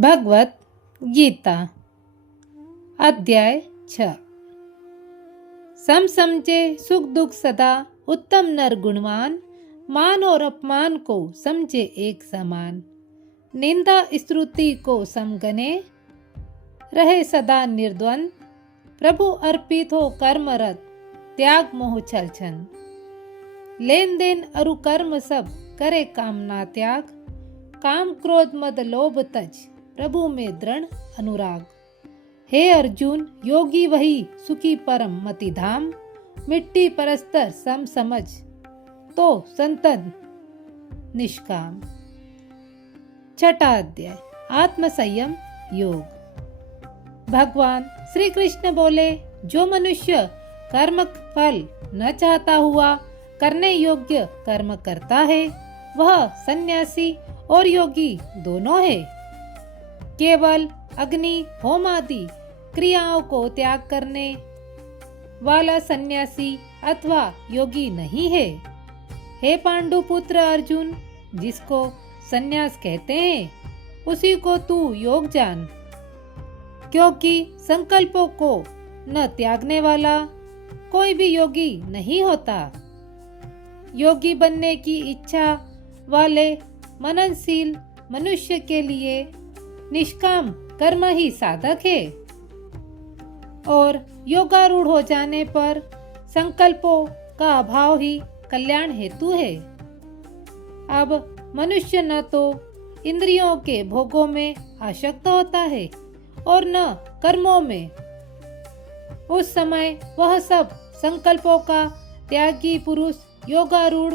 भगवत गीता अध्याय 6। सम समझे सुख दुख सदा उत्तम नर गुणवान, मान और अपमान को समझे एक समान। निंदा स्तुति को समगने, रहे सदा निर्द्वंद। प्रभु अर्पित हो कर्मरत, त्याग मोह छल छन। लेन देन अरु कर्म सब, करे कामना त्याग। काम क्रोध मद लोभ तज, प्रभु में दृढ़ अनुराग। हे अर्जुन, योगी वही सुखी परम मति धाम। मिट्टी परस्तर सम समझ, तो संतन निष्काम। छठा अध्याय आत्म संयम योग। भगवान श्री कृष्ण बोले, जो मनुष्य कर्म फल न चाहता हुआ करने योग्य कर्म करता है, वह सन्यासी और योगी दोनों है। केवल अग्नि होम आदि क्रियाओं को त्याग करने वाला सन्यासी अथवा योगी नहीं है। हे पांडु पुत्र अर्जुन, जिसको सन्यास कहते हैं, उसी को तू योग जान। क्योंकि संकल्पों को न त्यागने वाला कोई भी योगी नहीं होता। योगी बनने की इच्छा वाले मननशील मनुष्य के लिए निष्काम कर्म ही साधक है, और योगारूढ़ हो जाने पर संकल्पों का अभाव ही कल्याण हेतु है। अब मनुष्य न तो इंद्रियों के भोगों में आसक्त होता है और न कर्मों में। उस समय वह सब संकल्पों का त्यागी पुरुष योगारूढ़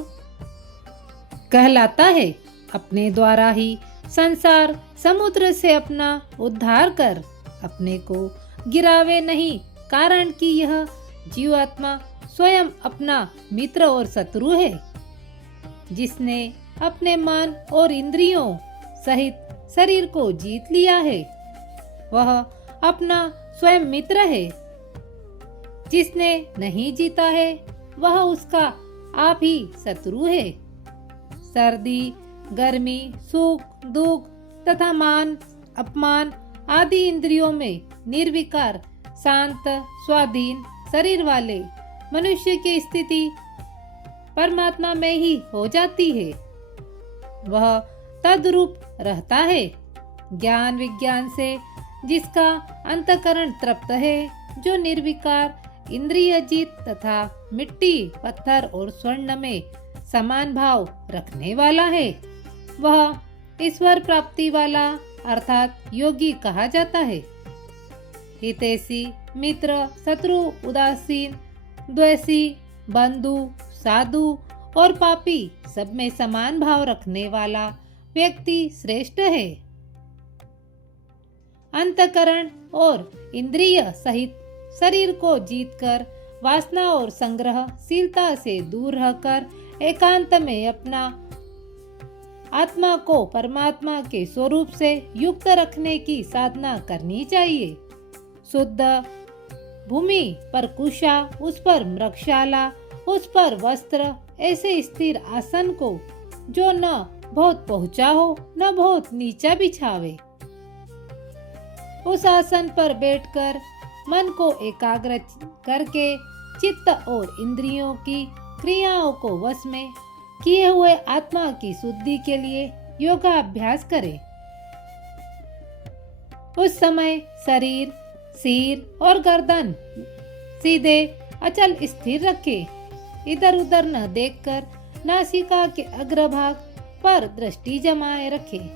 कहलाता है। अपने द्वारा ही संसार समुद्र से अपना उद्धार कर अपने को गिरावे नहीं, कारण कि यह जीवात्मा स्वयं अपना मित्र और शत्रु है। जिसने अपने मन और इंद्रियों सहित शरीर को जीत लिया है, वह अपना स्वयं मित्र है। जिसने नहीं जीता है, वह उसका आप ही शत्रु है। सर्दी गर्मी, सुख दुख तथा मान अपमान आदि इंद्रियों में निर्विकार शांत स्वाधीन शरीर वाले मनुष्य की स्थिति परमात्मा में ही हो जाती है। वह तद्रूप रहता है। ज्ञान विज्ञान से जिसका अंतःकरण तृप्त है, जो निर्विकार इंद्रिय जीत तथा मिट्टी पत्थर और स्वर्ण में समान भाव रखने वाला है, वह ईश्वर प्राप्ति वाला अर्थात योगी कहा जाता है। हितैषी मित्र शत्रु उदासीन द्वेषी बंधु साधु और पापी सब में समान भाव रखने वाला व्यक्ति श्रेष्ठ है। अंतःकरण और इंद्रिय सहित शरीर को जीतकर वासना और संग्रहशीलता से दूर रहकर एकांत में अपना आत्मा को परमात्मा के स्वरूप से युक्त रखने की साधना करनी चाहिए। शुद्ध भूमि पर कुशा, उस पर मृगशाला, उस पर वस्त्र, ऐसे स्थिर आसन को जो न बहुत पहुंचा हो न बहुत नीचा बिछावे। उस आसन पर बैठकर मन को एकाग्र करके चित्त और इंद्रियों की क्रियाओं को वश में किए हुए आत्मा की शुद्धि के लिए योगाभ्यास करें। उस समय शरीर सिर और गर्दन सीधे अचल स्थिर रखें। इधर उधर न देखकर नासिका के अग्रभाग पर दृष्टि जमाए रखें।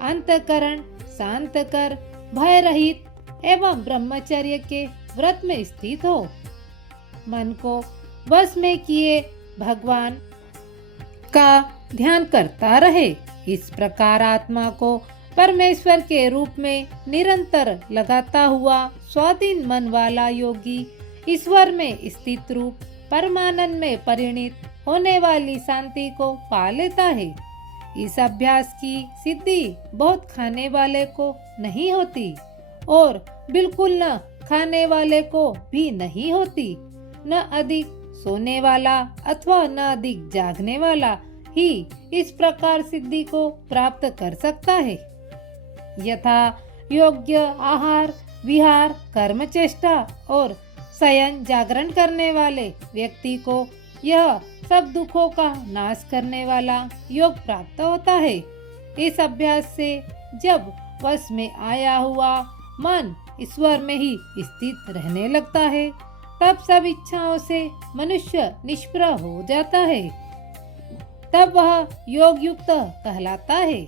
अंतःकरण शांत कर भय रहित एवं ब्रह्मचर्य के व्रत में स्थित हो। मन को वश में किए भगवान का ध्यान करता रहे। इस प्रकार आत्मा को परमेश्वर के रूप में निरंतर लगाता हुआ स्वाधीन मन वाला योगी ईश्वर में स्थित रूप परमानंद में परिणित होने वाली शांति को पा लेता है। इस अभ्यास की सिद्धि बहुत खाने वाले को नहीं होती और बिल्कुल न खाने वाले को भी नहीं होती। न अधिक सोने वाला अथवा न अधिक जागने वाला ही इस प्रकार सिद्धि को प्राप्त कर सकता है। यथा योग्य आहार विहार कर्म चेष्टा और शयन जागरण करने वाले व्यक्ति को यह सब दुखों का नाश करने वाला योग प्राप्त होता है। इस अभ्यास से जब वश में आया हुआ मन ईश्वर में ही स्थित रहने लगता है, तब सब इच्छाओं से मनुष्य निष्प्रह हो जाता है। तब वह योग युक्त कहलाता है।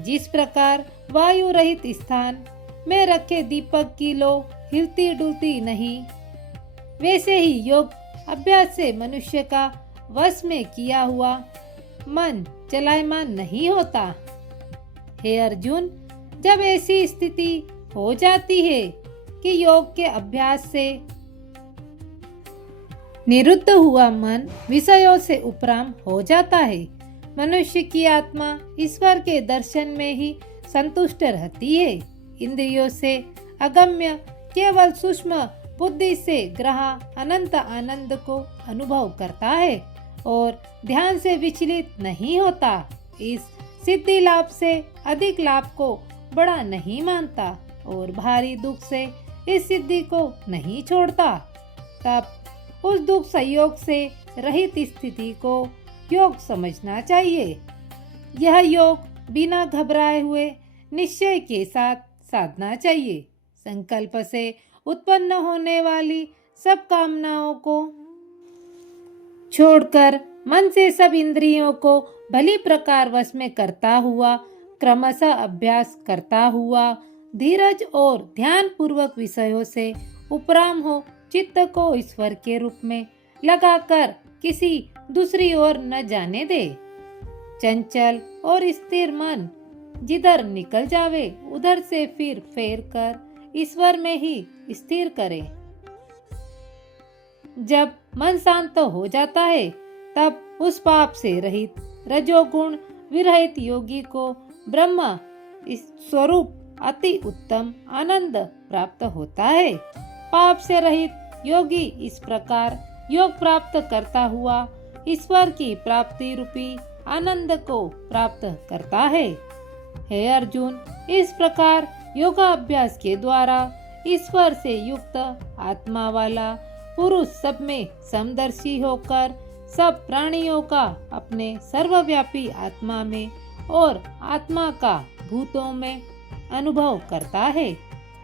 जिस प्रकार वायु रहित स्थान में रखे दीपक की लो हिलती डुलती नहीं, वैसे ही योग अभ्यास से मनुष्य का वश में किया हुआ मन चलायमान नहीं होता। हे अर्जुन, जब ऐसी स्थिति हो जाती है कि योग के अभ्यास से निरुद्ध हुआ मन विषयों से उपराम हो जाता है, मनुष्य की आत्मा ईश्वर के दर्शन में ही संतुष्ट रहती है। इंद्रियों से अगम्य केवल सूक्ष्म बुद्धि से ग्रह अनंत आनंद को अनुभव करता है और ध्यान से विचलित नहीं होता। इस सिद्धि लाभ से अधिक लाभ को बड़ा नहीं मानता और भारी दुख से इस सिद्धि को नहीं छोड़ता। तब उस दुख संयोग से रहित स्थिति को योग समझना चाहिए। यह योग बिना घबराए हुए निश्चय के साथ साधना चाहिए। संकल्प से उत्पन्न होने वाली सब कामनाओं को छोड़कर मन से सब इंद्रियों को भली प्रकार वश में करता हुआ, क्रमशः अभ्यास करता हुआ, धीरज और ध्यान पूर्वक विषयों से उपराम हो चित्त को ईश्वर के रूप में लगाकर किसी दूसरी ओर न जाने दे। चंचल और स्थिर मन जिधर निकल जावे उधर से फिर फेर कर ईश्वर में ही स्थिर करे। जब मन शांत हो जाता है, तब उस पाप से रहित रजोगुण विरहित योगी को ब्रह्म स्वरूप अति उत्तम आनंद प्राप्त होता है। पाप से रहित योगी इस प्रकार योग प्राप्त करता हुआ ईश्वर की प्राप्ति रूपी आनंद को प्राप्त करता है। हे अर्जुन, इस प्रकार योगाभ्यास के द्वारा ईश्वर से युक्त आत्मा वाला पुरुष सब में समदर्शी होकर सब प्राणियों का अपने सर्वव्यापी आत्मा में और आत्मा का भूतों में अनुभव करता है।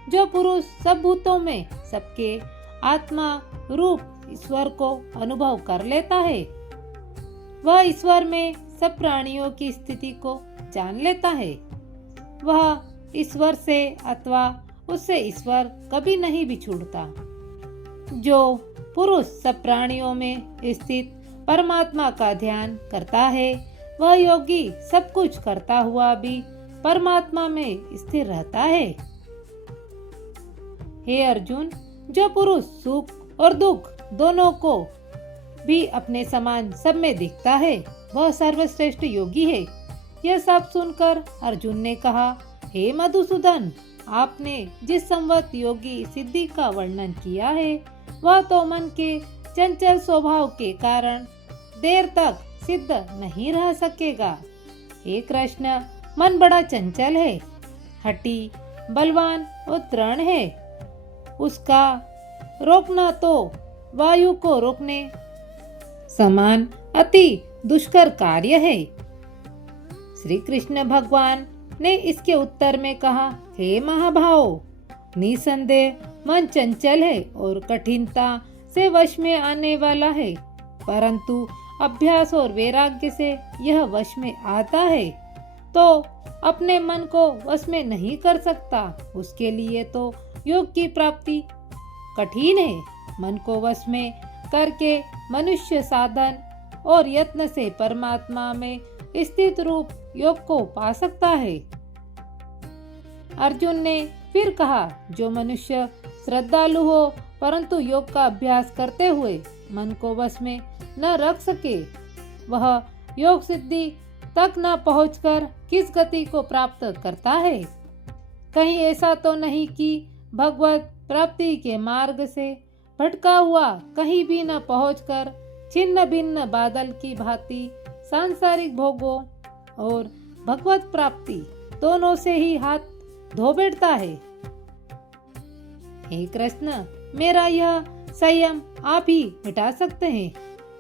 जो पुरुष सब भूतों में सबके आत्मा रूप ईश्वर को अनुभव कर लेता है, वह ईश्वर में सब प्राणियों की स्थिति को जान लेता है। वह ईश्वर से अथवा उससे ईश्वर कभी नहीं बिछुड़ता। जो पुरुष सब प्राणियों में स्थित परमात्मा का ध्यान करता है, वह योगी सब कुछ करता हुआ भी परमात्मा में स्थिर रहता है। हे अर्जुन, जो पुरुष सुख और दुख दोनों को भी अपने समान सब में दिखता है, वह सर्वश्रेष्ठ योगी है। यह सब सुनकर अर्जुन ने कहा, हे मधुसूदन, आपने जिस संवत योगी सिद्धि का वर्णन किया है, वह तो मन के चंचल स्वभाव के कारण देर तक सिद्ध नहीं रह सकेगा। हे कृष्ण, मन बड़ा चंचल है, हठी, बलवान और दृढ़ है। उसका रोकना तो वायु को रोकने समान अति दुष्कर कार्य है। श्री कृष्ण भगवान ने इसके उत्तर में कहा, हे महाभाव, निसंदेह मन चंचल है और कठिनता से वश में आने वाला है, परंतु अभ्यास और वैराग्य से यह वश में आता है तो अपने मन को वश में नहीं कर सकता। उसके लिए तो योग की प्राप्ति कठिन है। मन को वश में करके मनुष्य साधन और यत्न से परमात्मा में स्थित रूप योग को पा सकता है। अर्जुन ने फिर कहा, जो मनुष्य श्रद्धालु हो परंतु योग का अभ्यास करते हुए मन को वश में न रख सके, वह योग सिद्धि तक न पहुंचकर किस गति को प्राप्त करता है? कहीं ऐसा तो नहीं कि भगवत प्राप्ति के मार्ग से भटका हुआ कहीं भी न पहुंचकर छिन्न भिन्न बादल की भांति सांसारिक भोगों और भगवत प्राप्ति दोनों से ही हाथ धो बैठता है। हे कृष्ण, मेरा यह संयम आप ही मिटा सकते हैं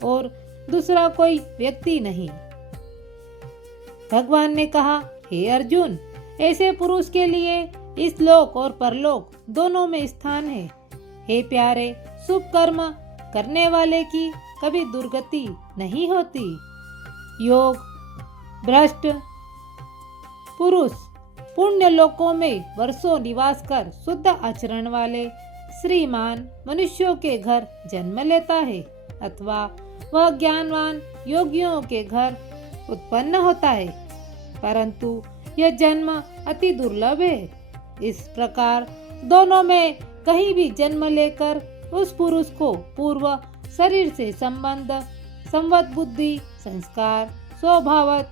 और दूसरा कोई व्यक्ति नहीं। भगवान ने कहा, हे अर्जुन, ऐसे पुरुष के लिए इस लोक और परलोक दोनों में स्थान है। हे प्यारे, शुभ कर्म करने वाले की कभी दुर्गति नहीं होती। योग भ्रष्ट पुरुष पुण्य लोकों में वर्षों निवास कर शुद्ध आचरण वाले श्रीमान मनुष्यों के घर जन्म लेता है, अथवा वह ज्ञानवान योगियों के घर उत्पन्न होता है, परंतु यह जन्म अति दुर्लभ है। इस प्रकार दोनों में कहीं भी जन्म लेकर उस पुरुष को पूर्व शरीर से संबद्ध बुद्धि संस्कार स्वभावत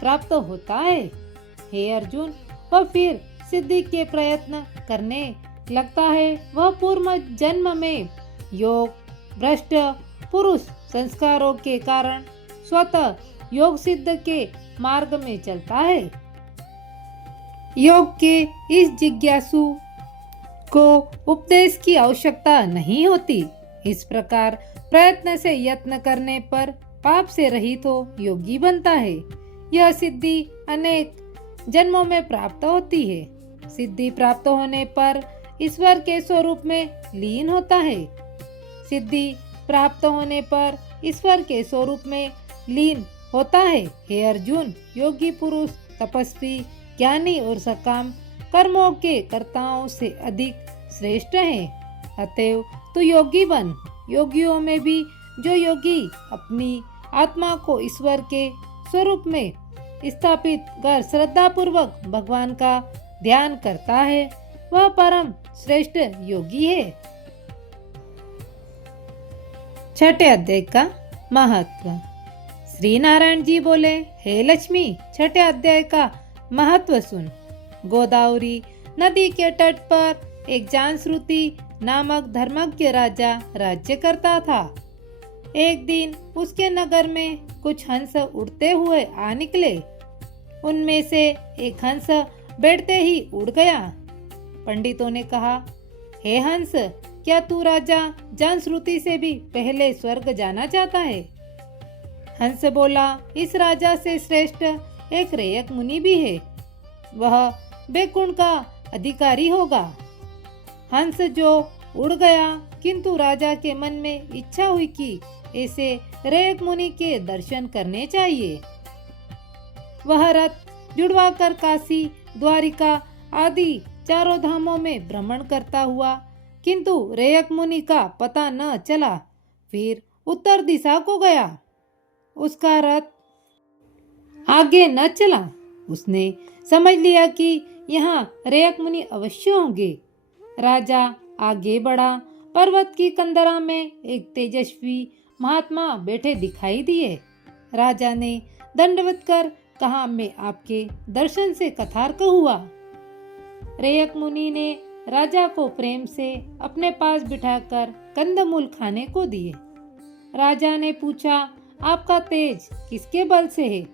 प्राप्त होता है। हे अर्जुन, वह फिर सिद्धि के प्रयत्न करने लगता है। वह पूर्व जन्म में योग भ्रष्ट पुरुष संस्कारों के कारण स्वतः योग सिद्ध के मार्ग में चलता है। योग के इस जिज्ञासु को उपदेश की आवश्यकता नहीं होती। इस प्रकार प्रयत्न से यत्न करने पर पाप से रहित हो योगी बनता है। यह सिद्धि अनेक जन्मों में प्राप्त होती है। सिद्धि प्राप्त होने पर ईश्वर के स्वरूप में लीन होता है। सिद्धि प्राप्त होने पर ईश्वर के स्वरूप में लीन होता है। हे अर्जुन, योगी पुरुष तपस्वी ज्ञानी और सकाम कर्मों के कर्ताओं से अधिक श्रेष्ठ है। अतएव तू योगी बन। योगियों में भी जो योगी अपनी आत्मा को ईश्वर के स्वरूप में स्थापित कर श्रद्धा पूर्वक भगवान का ध्यान करता है, वह परम श्रेष्ठ योगी है। छठे अध्याय का महत्व। श्री नारायण जी बोले, हे लक्ष्मी, छठे अध्याय का महत्व सुन। गोदावरी नदी के तट पर एक जानश्रुति नामक धर्मज्ञ राजा राज्य करता था। एक दिन उसके नगर में कुछ हंस उड़ते हुए आ निकले। उनमें से एक हंस बैठते ही उड़ गया। पंडितों ने कहा, हे हंस, क्या तू राजा जानश्रुति से भी पहले स्वर्ग जाना चाहता है? हंस बोला, इस राजा से श्रेष्ठ एक रेयक मुनि भी है, वह बैकुंठ का अधिकारी होगा। हंस जो उड़ गया, किंतु राजा के मन में इच्छा हुई कि ऐसे रेयक मुनि के दर्शन करने चाहिए। वह रथ जुड़वाकर काशी द्वारिका आदि चारों धामों में भ्रमण करता हुआ, किंतु रेयक मुनि का पता न चला। फिर उत्तर दिशा को गया। उसका रथ आगे न चला। उसने समझ लिया कि यहाँ रेयक मुनि अवश्य होंगे। राजा आगे बढ़ा। पर्वत की कंदरा में एक तेजस्वी महात्मा बैठे दिखाई दिए। राजा ने दंडवत कर कहा, मैं आपके दर्शन से कथार्क हुआ। रेयक मुनि ने राजा को प्रेम से अपने पास बिठाकर कंदमूल खाने को दिए। राजा ने पूछा, आपका तेज किसके बल से है?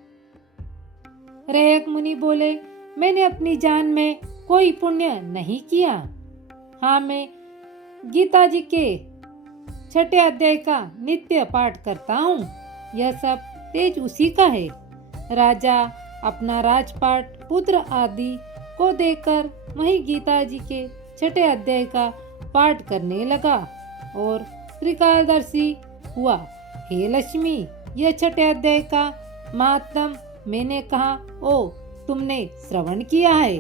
रेयक मुनि बोले, मैंने अपनी जान में कोई पुण्य नहीं किया। हाँ, मैं गीता जी के छठे अध्याय का नित्य पाठ करता हूँ। यह सब तेज उसी का है। राजा अपना राजपाट पुत्र आदि को देकर वहीं गीता जी के छठे अध्याय का पाठ करने लगा और त्रिकालदर्शी हुआ। हे लक्ष्मी, यह छठे अध्याय का महात्म मैंने कहा, ओ तुमने श्रवण किया है।